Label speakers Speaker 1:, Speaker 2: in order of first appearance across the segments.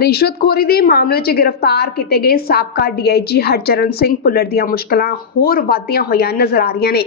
Speaker 1: ਰਿਸ਼ਵਤਖੋਰੀ ਦੇ ਮਾਮਲੇ 'ਚ ਗ੍ਰਿਫਤਾਰ ਕੀਤੇ ਗਏ ਸਾਬਕਾ ਡੀਆਈਜੀ ਹਰਚਰਨ ਸਿੰਘ ਭੁੱਲਰ ਦੀਆਂ ਮੁਸ਼ਕਲਾਂ ਹੋਰ ਵਧਦੀਆਂ ਹੋਈਆਂ ਨਜ਼ਰ ਆ ਰਹੀਆਂ ਨੇ।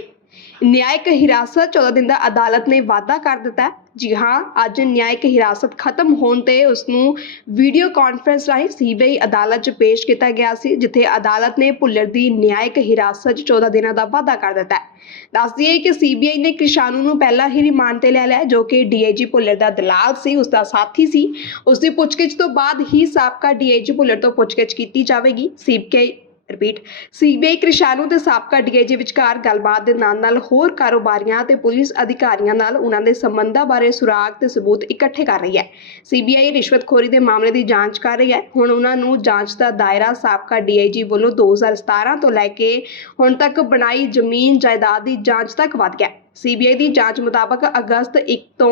Speaker 1: ਨਿਆਇਕ ਹਿਰਾਸਤ 14 ਦਿਨ ਦਾ ਅਦਾਲਤ ਨੇ ਵਾਅਦਾ ਕਰ ਦਿੱਤਾ ਹੈ। ਜੀ ਹਾਂ, ਅੱਜ ਨਿਆਇਕ ਹਿਰਾਸਤ ਖਤਮ ਹੋਣ ਤੇ ਉਸ ਨੂੰ ਵੀਡੀਓ ਕਾਨਫਰੰਸ ਰਾਹੀਂ ਸੀਬੀਆਈ ਅਦਾਲਤ 'ਚ ਪੇਸ਼ ਕੀਤਾ ਗਿਆ ਸੀ, ਜਿੱਥੇ ਅਦਾਲਤ ਨੇ ਭੁੱਲਰ ਦੀ ਨਿਆਇਕ ਹਿਰਾਸਤ 'ਚ 14 ਦਿਨਾਂ ਦਾ ਵਾਅਦਾ ਕਰ ਦਿੱਤਾ ਹੈ। ਦੱਸ ਦਈਏ ਕਿ ਸੀਬੀਆਈ ਨੇ ਕਿਸ਼ਾਨੂ ਨੂੰ ਪਹਿਲਾਂ ਹੀ ਰਿਮਾਂਡ ਤੇ ਲੈ ਲਿਆ ਜੋ ਕਿ ਡੀਆਈਜੀ ਭੁੱਲਰ ਦਾ ਦਲਾਲ ਸੀ ਉਸ ਦਾ ਸਾਥੀ ਸੀ। ਉਸ ਦੀ ਪੁੱਛਗਿੱਛ ਤੋਂ ਬਾਅਦ ਹੀ ਸਾਬਕਾ ਡੀਆਈਜੀ ਭੁੱਲਰ ਤੋਂ ਪੁੱਛਗਿੱਛ ਕੀਤੀ ਜਾਵੇਗੀ। ਸੀਬੀਆਈ ਰਿਪੀਟ ਸੀਬੀਆਈ ਕ੍ਰਿਸ਼ਾਨੂ ਤੇ ਸਾਬਕਾ ਡੀਆਈਜੀ ਵਿਚਕਾਰ ਗੱਲਬਾਤ ਦੇ ਨਾਲ ਨਾਲ ਹੋਰ ਕਾਰੋਬਾਰੀਆਂ ਤੇ ਪੁਲਿਸ ਅਧਿਕਾਰੀਆਂ ਨਾਲ ਉਹਨਾਂ ਦੇ ਸੰਬੰਧਾਂ ਬਾਰੇ ਸੁਰਾਗ ਤੇ ਸਬੂਤ ਇਕੱਠੇ ਕਰ ਰਹੀ ਹੈ। ਸੀਬੀਆਈ ਰਿਸ਼ਵਤਖੋਰੀ ਦੇ ਮਾਮਲੇ ਦੀ ਜਾਂਚ ਕਰ ਰਹੀ ਹੈ। ਹੁਣ ਉਹਨਾਂ ਨੂੰ ਜਾਂਚ ਦਾ ਦਾਇਰਾ ਸਾਬਕਾ ਡੀਆਈਜੀ ਵੱਲੋਂ 2017 ਤੋਂ ਲੈ ਕੇ ਹੁਣ ਤੱਕ ਬਣਾਈ ਜ਼ਮੀਨ ਜਾਇਦਾਦ ਦੀ ਜਾਂਚ ਤੱਕ ਵਧ ਗਿਆ। ਸੀਬੀਆਈ ਦੀ ਜਾਂਚ ਮੁਤਾਬਕ ਅਗਸਤ 1 ਤੋਂ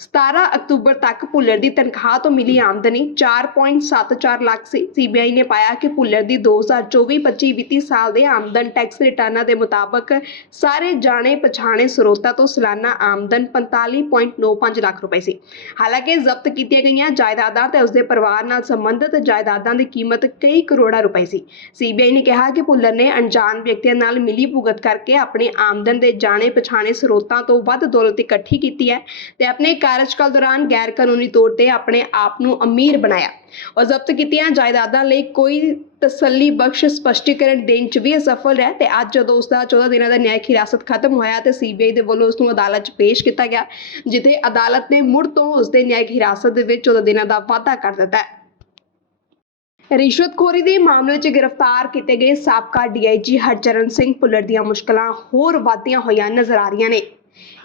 Speaker 1: 17 ਅਕਤੂਬਰ ਤੱਕ ਭੁੱਲਰ ਦੀ ਤਨਖਾਹ ਤੋਂ ਮਿਲੀ ਆਮਦਨੀ 4.74 ਲੱਖ ਸੀ। ਸੀਬੀਆਈ ਨੇ ਪਾਇਆ ਕਿ ਭੁੱਲਰ ਦੀ 2024-25 ਵਿੱਤੀ ਸਾਲ ਦੇ ਆਮਦਨ ਟੈਕਸ ਰਿਟਰਨਾਂ ਦੇ ਮੁਤਾਬਕ ਸਾਰੇ ਜਾਣੇ ਪਛਾਣੇ ਸਰੋਤਾਂ ਤੋਂ ਸਾਲਾਨਾ ਆਮਦਨ 45.95 ਲੱਖ ਰੁਪਏ ਸੀ। ਹਾਲਾਂਕਿ ਜ਼ਬਤ ਕੀਤੀਆਂ ਗਈਆਂ ਜਾਇਦਾਦਾਂ ਤੇ ਉਸਦੇ ਪਰਿਵਾਰ ਨਾਲ ਸੰਬੰਧਿਤ ਜਾਇਦਾਦਾਂ ਦੀ ਕੀਮਤ ਕਈ ਕਰੋੜਾਂ ਰੁਪਏ ਸੀ। ਸੀਬੀਆਈ ਨੇ ਕਿਹਾ ਕਿ ਭੁੱਲਰ ਨੇ ਅਣਜਾਣ ਵਿਅਕਤੀਆਂ ਨਾਲ ਮਿਲੀ ਭੁਗਤ ਕਰਕੇ ਆਪਣੀ ਆਮਦਨ ਦੇ ਜਾਣੇ ਪਛਾਣੇ ਸਰੋਤਾਂ ਤੋਂ ਵੱਧ ਦੌਲਤ ਇਕੱਠੀ ਕੀਤੀ ਹੈ ਤੇ ਆਪਣੇ ਕਾਰਜਕਾਲ ਦੌਰਾਨ ਗੈਰ ਕਾਨੂੰਨੀ ਤੌਰ ਤੇ ਆਪਣੇ ਆਪ ਨੂੰ ਅਮੀਰ ਬਣਾਇਆ। ਔਰ ਜ਼ਬਤ ਕੀਤੀਆਂ ਜਾਇਦਾਦਾਂ ਲਈ ਕੋਈ ਤਸੱਲੀ ਬਖਸ਼ ਸਪਸ਼ਟੀਕਰਨ ਦੇਣ ਚ ਵੀ ਅਸਫਲ ਰਿਹਾ ਤੇ ਅੱਜ ਜਦੋਂ ਉਸ ਦਾ 14 ਦਿਨਾਂ ਦਾ ਨਿਆਇਕ ਹਿਰਾਸਤ ਖਤਮ ਹੋਇਆ ਤੇ ਸੀਬੀਆਈ ਦੇ ਵੱਲੋਂ ਉਸ ਨੂੰ ਅਦਾਲਤ 'ਚ ਪੇਸ਼ ਕੀਤਾ ਗਿਆ, ਜਿੱਥੇ ਅਦਾਲਤ ਨੇ ਮੁੜ ਤੋਂ ਉਸ ਦੇ ਨਿਆਇਕ ਹਿਰਾਸਤ ਦੇ ਵਿੱਚ 14 ਦਿਨਾਂ ਦਾ ਵਾਅਦਾ ਕਰ ਦਿੱਤਾ ਹੈ। ਰਿਸ਼ਵਤਖੋਰੀ ਦੇ ਮਾਮਲੇ 'ਚ ਗ੍ਰਿਫਤਾਰ ਕੀਤੇ ਗਏ ਸਾਬਕਾ ਡੀਆਈਜੀ ਹਰਚਰਨ ਸਿੰਘ ਭੁੱਲਰ ਦੀਆਂ ਮੁਸ਼ਕਲਾਂ ਹੋਰ ਵਧਦੀਆਂ ਹੋਈਆਂ ਨਜ਼ਰ ਆ ਰਹੀਆਂ ਨੇ।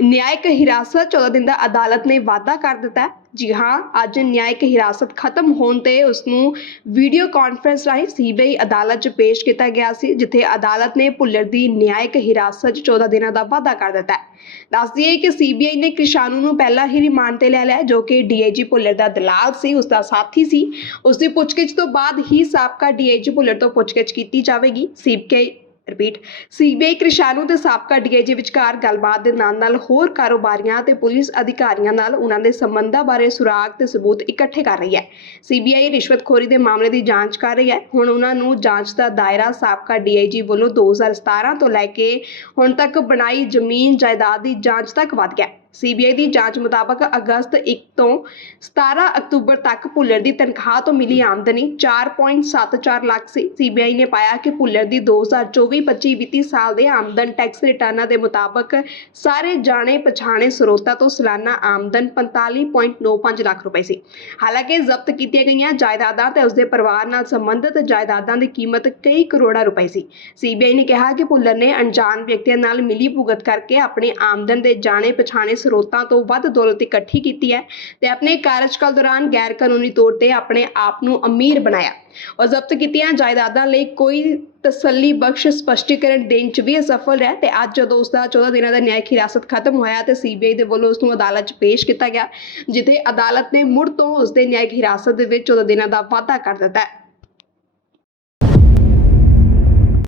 Speaker 1: ਨਿਆਇਕ ਹਿਰਾਸਤ 14 ਦਿਨ ਦਾ ਅਦਾਲਤ ਨੇ ਵਾਅਦਾ ਕਰ ਦਿੱਤਾ ਜੀ ਹਾਂ, ਅੱਜ ਨਿਆਇਕ ਹਿਰਾਸਤ ਖਤਮ ਹੋਣ ਤੇ ਉਸ ਨੂੰ ਵੀਡੀਓ ਕਾਨਫਰੰਸ ਰਾਹੀਂ ਸੀਬੀਆਈ ਅਦਾਲਤ 'ਚ ਪੇਸ਼ ਕੀਤਾ ਗਿਆ ਸੀ, ਜਿੱਥੇ ਅਦਾਲਤ ਨੇ ਭੁੱਲਰ ਦੀ ਨਿਆਇਕ ਹਿਰਾਸਤ 'ਚ 14 ਦਿਨਾਂ ਦਾ ਵਾਅਦਾ ਕਰ ਦਿੱਤਾ ਹੈ। ਦੱਸ ਦਈਏ ਕਿ ਸੀਬੀਆਈ ਨੇ ਕਿਸ਼ਾਨੂ ਨੂੰ ਪਹਿਲਾਂ ਹੀ ਰਿਮਾਂਡ ਤੇ ਲੈ ਲਿਆ ਜੋ ਕਿ ਡੀਆਈਜੀ ਭੁੱਲਰ ਦਾ ਦਲਾਲ ਸੀ ਉਸ ਦਾ ਸਾਥੀ ਸੀ। ਉਸ ਦੀ ਪੁੱਛਗਿੱਛ ਤੋਂ ਬਾਅਦ ਹੀ ਸਾਬਕਾ ਡੀਆਈਜੀ ਭੁੱਲਰ ਤੋਂ ਪੁੱਛਗਿੱਛ ਕੀਤੀ ਜਾਵੇਗੀ। ਸੀਬੀਆਈ ਰਿਪੀਟ ਸੀਬੀਆਈ ਕ੍ਰਿਸ਼ਾਨੂ ਤੇ ਸਾਬਕਾ ਡੀਆਈਜੀ ਵਿਚਕਾਰ ਗੱਲਬਾਤ ਦੇ ਨਾਲ ਨਾਲ ਹੋਰ ਕਾਰੋਬਾਰੀਆਂ ਤੇ ਪੁਲਿਸ ਅਧਿਕਾਰੀਆਂ ਨਾਲ ਉਹਨਾਂ ਦੇ ਸੰਬੰਧਾਂ ਬਾਰੇ ਸੁਰਾਗ ਤੇ ਸਬੂਤ ਇਕੱਠੇ ਕਰ ਰਹੀ ਹੈ। ਸੀਬੀਆਈ ਰਿਸ਼ਵਤਖੋਰੀ ਦੇ ਮਾਮਲੇ ਦੀ ਜਾਂਚ ਕਰ ਰਹੀ ਹੈ। ਹੁਣ ਉਹਨਾਂ ਨੂੰ ਜਾਂਚ ਦਾ ਦਾਇਰਾ ਸਾਬਕਾ ਡੀਆਈਜੀ ਵੱਲੋਂ 2017 ਤੋਂ ਲੈ ਕੇ ਹੁਣ ਤੱਕ ਬਣਾਈ ਜ਼ਮੀਨ ਜਾਇਦਾਦ ਦੀ ਜਾਂਚ ਤੱਕ ਵਧ ਗਿਆ। ਸੀਬੀਆਈ ਦੀ ਜਾਂਚ ਮੁਤਾਬਕ ਅਗਸਤ 1 ਤੋਂ 17 ਅਕਤੂਬਰ ਤੱਕ ਭੁੱਲਰ ਦੀ ਤਨਖਾਹ ਤੋਂ ਮਿਲੀ ਆਮਦਨੀ 4.74 ਲੱਖ ਸੀ। ਸੀਬੀਆਈ ਨੇ ਪਾਇਆ ਕਿ ਭੁੱਲਰ ਦੀ 2024-25 ਵਿੱਤੀ ਸਾਲ ਦੇ ਆਮਦਨ ਟੈਕਸ ਰਿਟਰਨਾਂ ਦੇ ਮੁਤਾਬਕ ਸਾਰੇ ਜਾਣੇ ਪਛਾਣੇ ਸਰੋਤਾਂ ਤੋਂ ਸਾਲਾਨਾ ਆਮਦਨ 45.95 ਲੱਖ ਰੁਪਏ ਸੀ। ਹਾਲਾਂਕਿ ਜ਼ਬਤ ਕੀਤੀਆਂ ਗਈਆਂ ਜਾਇਦਾਦਾਂ ਤੇ ਉਸਦੇ ਪਰਿਵਾਰ ਨਾਲ ਸੰਬੰਧਿਤ ਜਾਇਦਾਦਾਂ ਦੀ ਕੀਮਤ ਕਈ ਕਰੋੜਾਂ ਰੁਪਏ ਸੀ। ਸੀਬੀਆਈ ਨੇ ਕਿਹਾ ਕਿ ਭੁੱਲਰ ਨੇ ਅਣਜਾਣ ਵਿਅਕਤੀਆਂ ਨਾਲ ਮਿਲੀ ਭੁਗਤ ਕਰਕੇ ਆਪਣੀ ਆਮਦਨ ਦੇ ਜਾਣੇ ਪਛਾਣੇ ਸਰੋਤਾਂ ਤੋਂ ਵੱਧ ਦੌਲਤ ਇਕੱਠੀ ਕੀਤੀ ਹੈ ਤੇ ਆਪਣੇ ਕਾਰਜਕਾਲ ਦੌਰਾਨ ਗੈਰ ਕਾਨੂੰਨੀ ਤੌਰ ਤੇ ਆਪਣੇ ਆਪ ਨੂੰ ਅਮੀਰ ਬਣਾਇਆ। ਔਰ ਜ਼ਬਤ ਕੀਤੀਆਂ ਜਾਇਦਾਦਾਂ ਲਈ ਕੋਈ ਤਸੱਲੀ ਬਖਸ਼ ਸਪਸ਼ਟੀਕਰਨ ਦੇਣ ਚ ਵੀ ਅਸਫਲ ਰਿਹਾ ਤੇ ਅੱਜ ਜਦੋਂ ਉਸ ਦਾ 14 ਦਿਨਾਂ ਦਾ ਨਿਆਇਕ ਹਿਰਾਸਤ ਖਤਮ ਹੋਇਆ ਤੇ ਸੀਬੀਆਈ ਦੇ ਵੱਲੋਂ ਉਸ ਨੂੰ ਅਦਾਲਤ 'ਚ ਪੇਸ਼ ਕੀਤਾ ਗਿਆ, ਜਿੱਥੇ ਅਦਾਲਤ ਨੇ ਮੁੜ ਤੋਂ ਉਸ ਦੇ ਨਿਆਇਕ ਹਿਰਾਸਤ ਦੇ ਵਿੱਚ 14 ਦਿਨਾਂ ਦਾ ਵਾਅਦਾ ਕਰ ਦਿੱਤਾ ਹੈ।